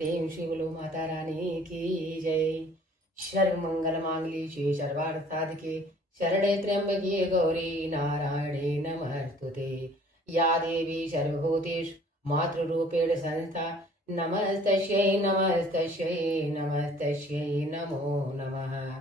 प्रेम से बोलो माता रानी की जय। सर्व मंगल मांगल्ये शिवे सर्वार्थ साधके शरणे त्र्यंबके गौरी नारायणे नमस्तुते। या देवी सर्वभूतेषु मातृरूपेण संस्था नमस्तस्यै नमस्तस्यै नमस्तस्यै नमो नमः।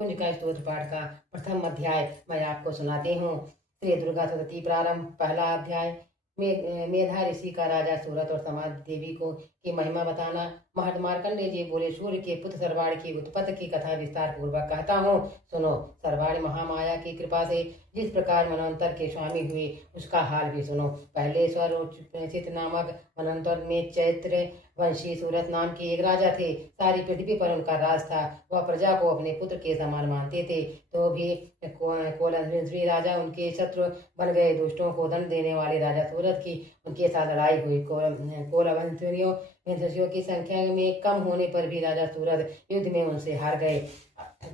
कुंज का स्तोत्र पाठ का प्रथम अध्याय मैं आपको सुनाती हूँ। श्री दुर्गा सप्तशती प्रारंभ। पहला अध्याय। मेधा ऋषि का राजा सूरत और समाधि देवी को की महिमा बताना। महर्षि मार्कंडेय जी बोले, सूर्य के पुत्र सर्वाण की उत्पत्ति की कथा विस्तार पूर्वक कहता हूँ, सुनो। सर्वाण महामाया की कृपा से जिस प्रकार मनवंतर के स्वामी हुए उसका हाल भी सुनो। पहले स्वरोचित नामक मनवंतर में चैत्र वंशी सूरत नाम के एक राजा थे। सारी पृथ्वी पर उनका राज था। वह प्रजा को अपने पुत्र के समान मानते थे। तो भी कोलंद्री राजा उनके शत्रु बन गए। दुष्टों को दंड देने वाले राजा सूरत की उनके साथ लड़ाई हुई। कोलवंशियों की संख्या में कम होने पर भी राजा सूरत युद्ध में उनसे हार गए।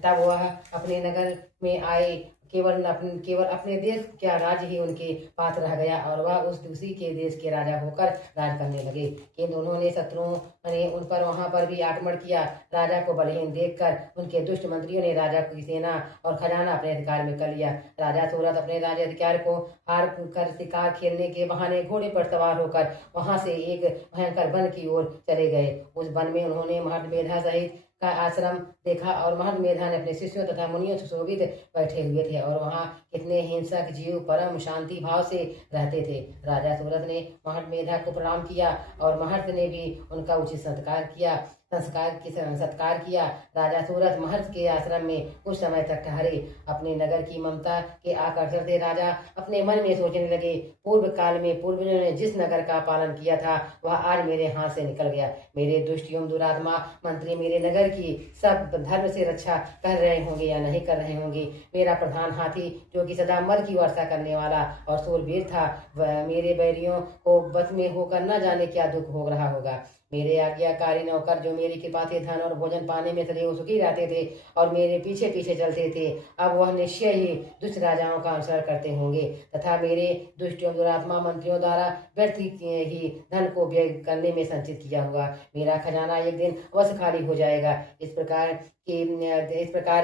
तब वह अपने नगर में आए। केवल अपने देश क्या राज्य ही उनके पास रह गया और वह उसी के देश के राजा होकर राज करने लगे। किंतु उन्होंने शत्रुओं ने उन पर वहां पर भी आक्रमण किया। राजा को बलहीन देखकर उनके दुष्ट मंत्रियों ने राजा की सेना और खजाना अपने अधिकार में कर लिया। राजा सूरत अपने राज्य अधिकार को हार कर शिकार खेलने के बहाने घोड़े पर सवार होकर वहां से एक भयंकर वन की ओर चले गए। उस वन में उन्होंने महर्षि मेधा सहित का आश्रम देखा और महर्षि मेधा ने अपने शिष्यों तथा मुनियों से शोभित बैठे हुए थे और वहां कितने हिंसक जीव परम शांति भाव से रहते थे। राजा सूरत ने महर्षि मेधा को प्रणाम किया और महर्षि ने भी उनका उचित सत्कार किया। राजा सूरत महर्षि के आश्रम में कुछ समय तक ठहरे। अपने नगर की ममता के आकर्षण से राजा अपने मन में सोचने लगे, पूर्व काल में पूर्वजों ने जिस नगर का पालन किया था वह आज मेरे हाथ से निकल गया। मेरे दुष्ट एवं दुरात्मा मंत्री मेरे नगर की सब धर्म से रक्षा कर रहे होंगे या नहीं कर रहे होंगे। मेरा प्रधान हाथी जो कि सदा मल की वर्षा करने वाला और सूरवीर था, वह मेरे बैरियों को बच में होकर न जाने क्या दुख हो रहा होगा। मेरे आज्ञाकारी नौकर जो मेरी कृपा से धन और भोजन पाने में सदैव सुखी रहते थे और मेरे पीछे पीछे चलते थे, अब वह निश्चय ही दुष्ट राजाओं का अनुसरण करते होंगे तथा मेरे दुष्ट एवं दुरात्मा मंत्रियों द्वारा व्यर्थ ही धन को व्यय करने में संचित किया होगा। मेरा खजाना एक दिन अवश्य खाली हो जाएगा। इस प्रकार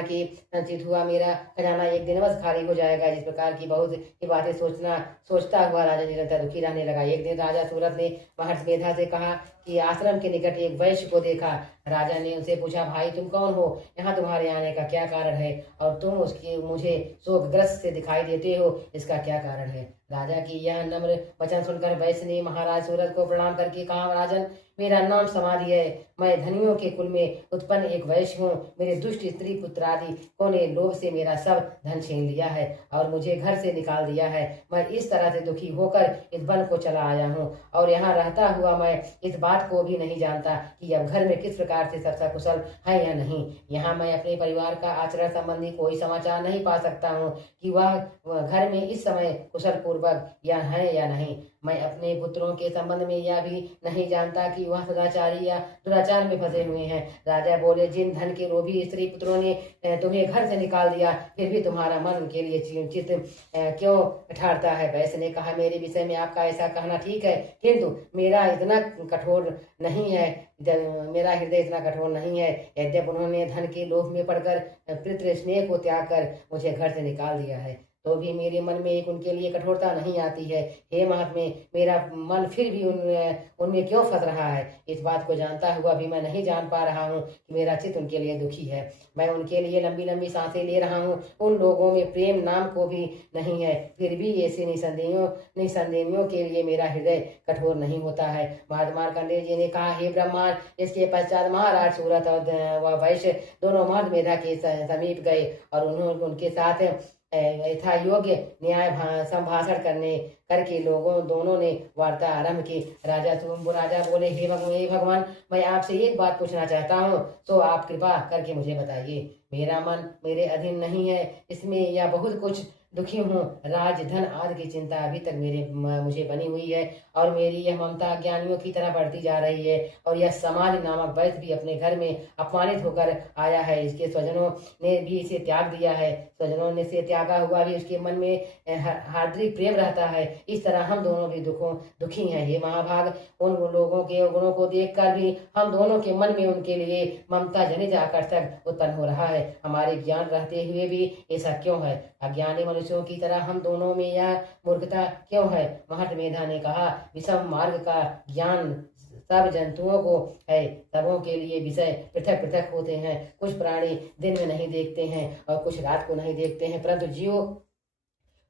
की संचित हुआ मेरा खजाना एक दिन अवश्य खाली हो जाएगा। इस प्रकार की बहुत ही बातें सोचता हुआ राजा निरंतर दुखी रहने लगा। एक दिन राजा सूरत ने महर्षि मेधा से कहा कि आश्रम के निकट एक वैश्य को देखा। राजा ने उनसे पूछा, भाई तुम कौन हो? यहाँ तुम्हारे आने का क्या कारण है और तुम मुझे शोकग्रस्त से दिखाई देते हो, इसका क्या कारण है? राजा की यह नम्र वचन सुनकर वैश्य ने महाराज सूरत को प्रणाम करके कहा, राजन, मेरा नाम समाधि है। मैं धनियों के कुल में उत्पन्न एक वैश्य हूँ। मेरे दुष्ट स्त्री पुत्र आदि को ने लोभ से मेरा सब धन छीन लिया है और मुझे घर से निकाल दिया है। मैं इस तरह से दुखी होकर इस वन को चला आया हूँ और यहाँ रहता हुआ मैं इस बात को भी नहीं जानता कि अब घर में किस प्रकार से सब सकुशल है या नहीं। यहाँ मैं अपने परिवार का आचरण संबंधी कोई समाचार नहीं पा सकता हूँ कि वह घर में इस समय कुशल पूर्वक या है या नहीं। मैं अपने पुत्रों के संबंध में यह भी नहीं जानता कि वह सदाचारी या दुराचार में फंसे हुए हैं। राजा बोले, जिन धन के लोभी स्त्री पुत्रों ने तुम्हें घर से निकाल दिया, फिर भी तुम्हारा मन उनके लिए चित क्यों ठहरता है? वैश्य ने कहा, मेरे विषय में आपका ऐसा कहना ठीक है, किंतु मेरा इतना कठोर नहीं है। मेरा हृदय इतना कठोर नहीं है। यद्यप उन्होंने धन के लोभ में पड़कर पितृ स्नेह को त्याग कर मुझे घर से निकाल दिया है, तो भी मेरे मन में एक उनके लिए कठोरता नहीं आती है। हे महात्मे, मेरा मन फिर भी उनमें क्यों फंस रहा है? इस बात को जानता हुआ भी मैं नहीं जान पा रहा हूँ कि मेरा चित्त उनके लिए दुखी है। मैं उनके लिए लंबी लंबी सांसें ले रहा हूँ। उन लोगों में प्रेम नाम को भी नहीं है, फिर भी ऐसे निसंदेहियों के लिए मेरा हृदय कठोर नहीं होता है। महात्मा मार्कंडेय जी ने कहा, हे ब्रह्मांड, इसके पश्चात महाराज सूरत और वैश्य दोनों महर्षि मेधा के समीप गए और उन्होंने उनके साथ यथा योग्य न्याय संभाषण करके दोनों ने वार्ता आरंभ की। राजा बोले, हे भगवान, मैं आपसे एक बात पूछना चाहता हूँ, तो आप कृपा करके मुझे बताइए। मेरा मन मेरे अधीन नहीं है, इसमें यह बहुत कुछ दुखी हूँ। राज धन आदि की चिंता अभी तक मुझे बनी हुई है और मेरी यह ममता ज्ञानियों की तरह बढ़ती जा रही है। और यह समाज नामक वैश्य भी अपने घर में अपमानित होकर आया है। इसके स्वजनों ने भी इसे त्याग दिया है। स्वजनों ने से त्यागा हुआ भी उसके मन में हार्दिक प्रेम रहता है। इस तरह हम दोनों भी दुखी हैं। हे महाभाग, उन लोगों के गुणों को देखकर भी हम दोनों के मन में उनके लिए ममता जनित आकर्षण उत्पन्न हो रहा है। हमारे ज्ञान रहते हुए भी ऐसा क्यों है? अज्ञानी मनुष्यों की तरह हम दोनों में यह मूर्खता क्यों है? महट मेधा ने कहा, विषम मार्ग का ज्ञान सब जंतुओं को है। सबों के लिए विषय पृथक पृथक होते हैं। कुछ प्राणी दिन में नहीं देखते हैं और कुछ रात को नहीं देखते हैं, परंतु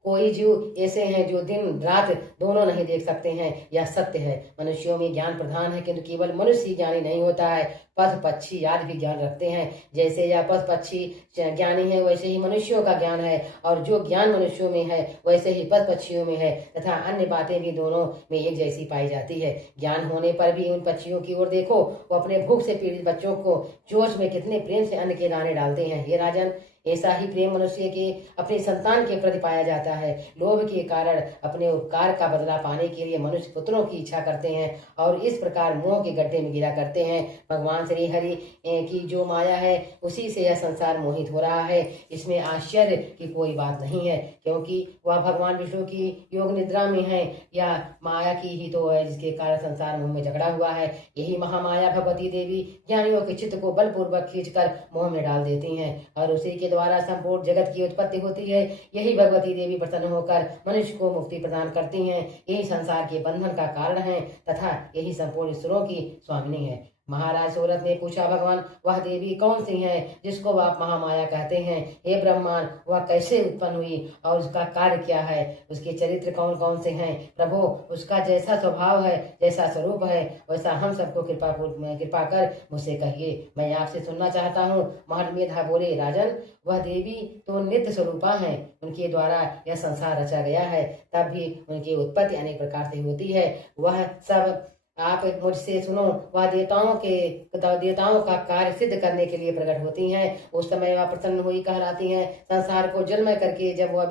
कोई जीव ऐसे हैं जो दिन रात दोनों नहीं देख सकते हैं। यह सत्य है। मनुष्यों में ज्ञान प्रधान है, किंतु केवल मनुष्य ही ज्ञानी नहीं होता है। पशु पक्षी आदि भी ज्ञान रखते हैं। जैसे यह पशु पक्षी ज्ञानी है, वैसे ही मनुष्यों का ज्ञान है। और जो ज्ञान मनुष्यों में है, वैसे ही पशु पक्षियों में है। तथा अन्य बातें भी दोनों में एक जैसी पाई जाती है। ज्ञान होने पर भी उन पक्षियों की ओर देखो, वो अपने भूख से पीड़ित बच्चों को चोंच में कितने प्रेम से अन्न के दाने डालते हैं। हे राजन, ऐसा ही प्रेम मनुष्य के अपनी संतान के प्रति पाया जाता है। लोभ के कारण अपने उपकार का बदला पाने के लिए मनुष्य पुत्रों की इच्छा करते हैं और इस प्रकार मोह के गड्ढे में गिरा करते हैं। भगवान श्री हरि की जो माया है, उसी से यह संसार मोहित हो रहा है। इसमें आश्चर्य की कोई बात नहीं है, क्योंकि वह भगवान विष्णु की योग निद्रा में है। या माया की ही तो है जिसके कारण संसार मोह में झगड़ा हुआ है। यही महामाया भगवती देवी ज्ञानियों के चित्त को बलपूर्वक खींचकर मोह में डाल देती हैं और उसी के द्वारा संपूर्ण जगत की उत्पत्ति होती है। यही भगवती देवी प्रसन्न होकर मनुष्य को मुक्ति प्रदान करती हैं। यही संसार के बंधन का कारण है तथा यही संपूर्ण ईश्वरों की स्वामिनी है। महाराज सूरत ने पूछा, भगवान, वह देवी कौन सी है जिसको आप महामाया कहते हैं? हे ब्रह्मांड, वह कैसे उत्पन्न हुई और उसका कार्य क्या है? उसके चरित्र कौन कौन से हैं? प्रभु, उसका जैसा स्वभाव है, जैसा स्वरूप है, वैसा हम सबको कृपा कर मुझसे कहिए। मैं आपसे सुनना चाहता हूँ। महर्षि मेधा बोले, राजन, वह देवी तो नित्य स्वरूपा है। उनके द्वारा यह संसार रचा गया है, तब भी उनकी उत्पत्ति अनेक प्रकार से होती है। वह सब आप मुझसे सुनो। वह देवताओं का कार्य सिद्ध करने के लिए प्रकट होती हैं। उस समय वह प्रसन्न हुई कहलाती हैं। संसार को जन्म करके जब वह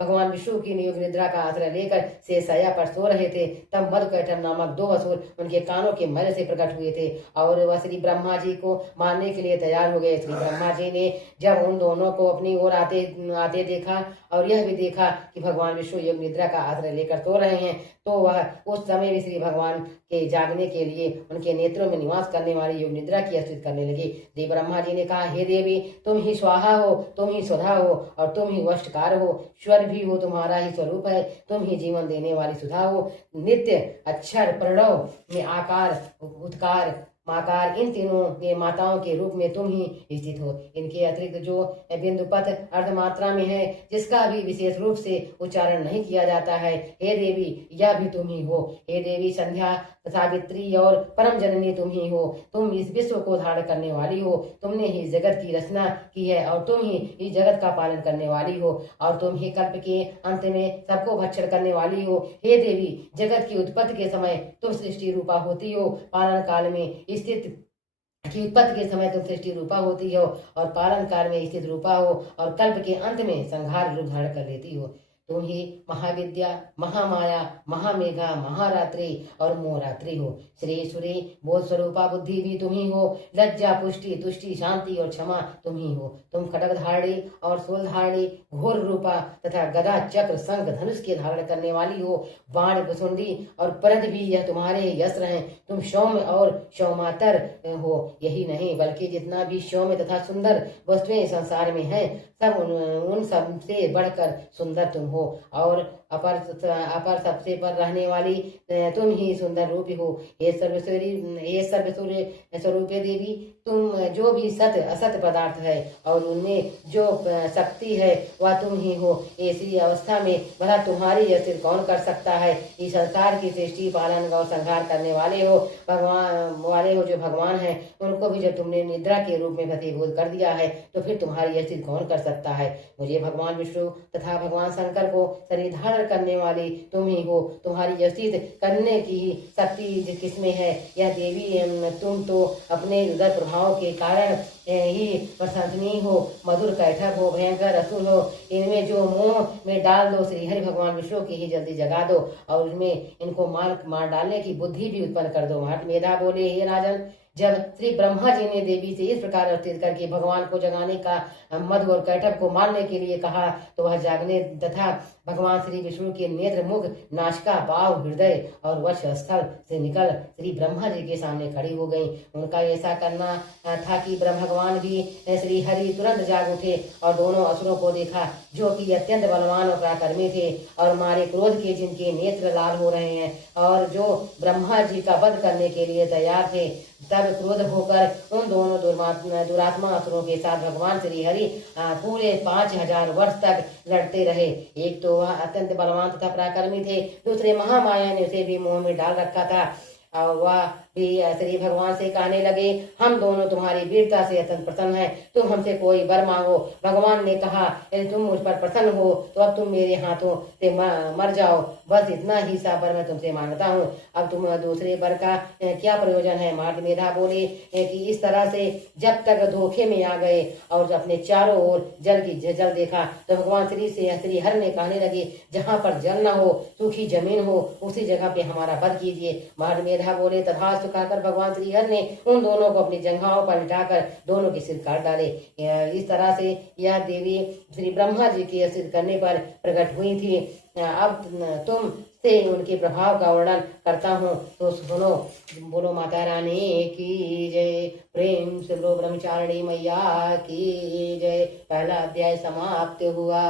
भगवान विष्णु की योग निद्रा का आश्रय लेकर शेषशय्या पर सो रहे थे, तब मधुकैटभ नामक 2 असुर उनके कानों के मैल से प्रकट हुए थे और वह श्री ब्रह्मा जी को मारने के लिए तैयार हो गए। श्री ब्रह्मा जी ने जब उन दोनों को अपनी ओर आते देखा और यह भी देखा कि भगवान विष्णु योग निद्रा का आश्रय लेकर सो रहे हैं, तो वह उस समय भी श्री भगवान के जागने के लिए उनके नेत्रों में निवास करने वाली योग निद्रा की स्तुति करने लगे। देव ब्रह्मा जी ने कहा, हे देवी, तुम ही स्वाहा हो, तुम ही सुधा हो और तुम ही वष्टकार हो। स्वर भी हो, तुम्हारा ही स्वरूप है। तुम ही जीवन देने वाली सुधा हो। नित्य अक्षर प्रणव में आकार उत्कार माकार, इन तीनों में माताओं के रूप में तुम ही स्थित हो। इनके अतिरिक्त जो बिंदुपथ अर्धमात्रा में है, जिसका भी विशेष रूप से उच्चारण नहीं किया जाता है, हे देवी, यह भी तुम ही हो। हे देवी, संध्या, सावित्री और परम जननी तुम ही हो। तुम इस विश्व को धारण करने वाली हो। तुमने ही जगत की रचना की है और तुम ही इस जगत का पालन करने वाली हो और तुम ही कल्प के अंत में सबको भक्षण करने वाली हो। हे देवी, जगत की उत्पत्ति के समय तुम सृष्टि रूपा होती हो, पालन काल में स्थित की उत्पत्ति के समय तुम सृष्टि रूपा होती हो और पालन काल में स्थित रूपा हो और कल्प के अंत में संहार रूप धारण कर लेती हो। तुम ही महाविद्या, महामाया, महामेघा, महारात्रि और मोहरात्रि हो। श्री सुरी बोध स्वरूपा बुद्धि भी तुम ही हो। लज्जा, पुष्टि, तुष्टि, शांति और क्षमा तुम ही हो। तुम खड्गधारणी और शूलधारणी, घोर रूपा तथा गदा, चक्र, शंख, धनुष के धारण करने वाली हो। बाण, भुसुंडी और परद भी यह तुम्हारे ही अस्त्र हैं। तुम सौम्य और सौमातर हो। यही नहीं बल्कि जितना भी सौम्य तथा सुंदर वस्तुएं संसार में है, सब उन सब से बढ़कर सुंदर तुम हो और अपर सबसे पर रहने वाली तुम ही सुंदर रूप हो। हे सर्वसूर्य स्वरूपे देवी, तुम जो भी सत्य असत्य पदार्थ है और उनमें जो शक्ति है, वह तुम ही हो। ऐसी अवस्था में भला तुम्हारी यह सिद्ध कौन कर सकता है? इस संसार की सृष्टि, पालन और संहार करने वाले हो जो भगवान हैं, उनको भी जब तुमने निद्रा के रूप में भस्मीभूत कर दिया है, तो फिर तुम्हारी यह सिद्ध कौन कर सकता है? मुझे भगवान विष्णु तथा भगवान शंकर को शरीर धारण हरण करने वाली तुम ही हो, तुम्हारी जैसी करने की शक्ति किसमें है। यह देवी तुम तो अपने उदर प्रभाव के कारण ही प्रशंसनीय हो, मधुर कैठक हो, भयंकर असुर हो, इनमें जो मोह में डाल दो, श्री हरि भगवान विष्णु की ही जल्दी जगा दो और उसमें इनको मार डालने की बुद्धि भी उत्पन्न कर दो। मेधा बोले, हे राजन, जब श्री ब्रह्मा जी ने देवी से इस प्रकार स्थित करके भगवान को जगाने का मधु और कैटभ को मारने के लिए कहा, तो वह जागने तथा भगवान श्री विष्णु के नेत्र, मुख, नासिका, बाव, हृदय और वक्ष स्थल से निकल श्री ब्रह्मा जी के सामने खड़ी हो गई। उनका ऐसा करना था कि ब्रह्म भगवान भी श्री हरि तुरंत जाग उठे और दोनों असुरों को देखा, जो कि अत्यंत बलवान और पराक्रमी थे और मारे क्रोध के जिनके नेत्र लाल हो रहे हैं और जो ब्रह्मा जी का वध करने के लिए तैयार थे। तब क्रोध होकर उन दोनों दुरात्मा असुरों के साथ भगवान श्री हरि पूरे 5000 वर्ष तक लड़ते रहे। एक तो वह अत्यंत बलवान तथा पराक्रमी थे, दूसरे महामाया ने उसे भी मोह में डाल रखा था। और वह भी श्री भगवान से कहने लगे, हम दोनों तुम्हारी वीरता से अत्यंत प्रसन्न हैं, तुम हमसे कोई वर मांगो। भगवान ने कहा, यदि तुम मुझ पर प्रसन्न हो तो अब तुम मेरे हाथों से मर जाओ, बस इतना ही सा वर मैं तुमसे मांगता हूँ। अब तुम दूसरे वर का क्या प्रयोजन है। मेधा बोले कि इस तरह से जब तक धोखे में आ गए और अपने चारों ओर जल देखा, तो भगवान श्री हर ने कहने लगे, जहाँ पर जल न हो, सूखी जमीन हो, उसी जगह पे हमारा वध कीजिए। मेधा बोले, तथास्तु कहकर भगवान श्री हर ने उन दोनों को अपनी जंघाओं पर लिटाकर दोनों के सिर काट डाले। इस तरह से यह देवी श्री ब्रह्मा जी के सिर करने पर प्रकट हुई थी। अब तुम से उनके प्रभाव का वर्णन करता हूँ, तो सुनो। बोलो माता रानी की जय, प्रेम से बोलो ब्रह्मचारिणी मैया की जय। पहला अध्याय समाप्त हुआ।